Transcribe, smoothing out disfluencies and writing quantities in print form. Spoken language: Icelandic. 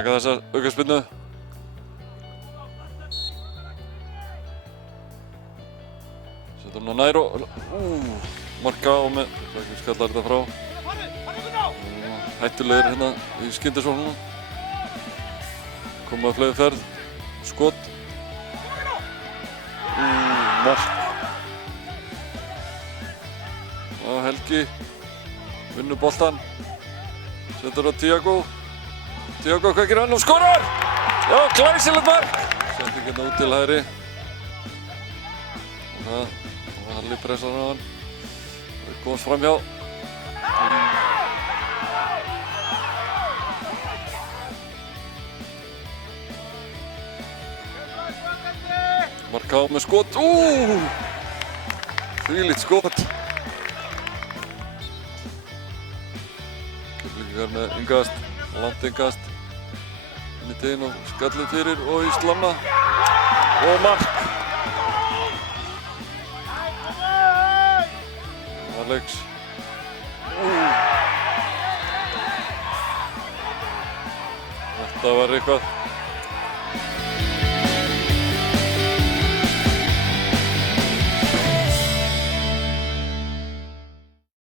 taka þessa aukaspyrnu. Setur hann á nær og marka á með, ekki skallar þetta frá. Hættulegir hérna í skyndisóknunum. Koma að flegu ferð, skot. Mark. Og Helgi vinnur boltan. Setur á Tiago. Tiago, hvað gerir hann og skorar! Já, glæsilegt mark! Sendi hérna út til hægri. Og Halli pressar á hann. Komast framhjá. Marká með skot. Þvílíkt skot. Keflvíkingar með innkast, langt innkast. Inn í teginn og skallið fyrir og í slamma. Og mark. Alex. Þetta var eitthvað.